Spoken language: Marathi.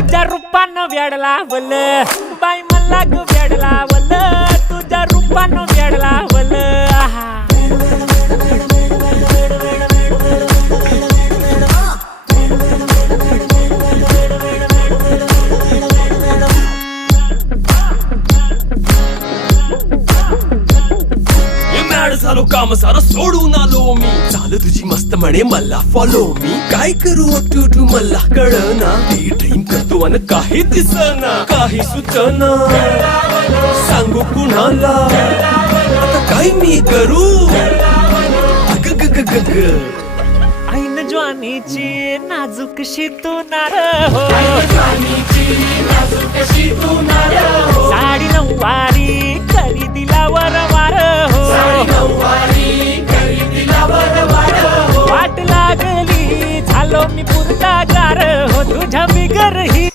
तुझ्या रूपानं वेड लावल बाई मला ग वेड लावल तुझ्या रूपानं वेड लावल झालो काम सारा सोडून आलो मी चाल तुझी मस्त म्हणे मला फॉलो मी काय करू टू मला कळना ती ड्रीम करतो अन काही दिसना काही सुचना सांगू कुणाला आता काय मी करू ऐन ज्वानीची नाजूकशी तू नार हो साडी नऊवारी करी दिला वरवार हो वाट लागली झालो मी पुरता गार हो तुझ्या बिगर ही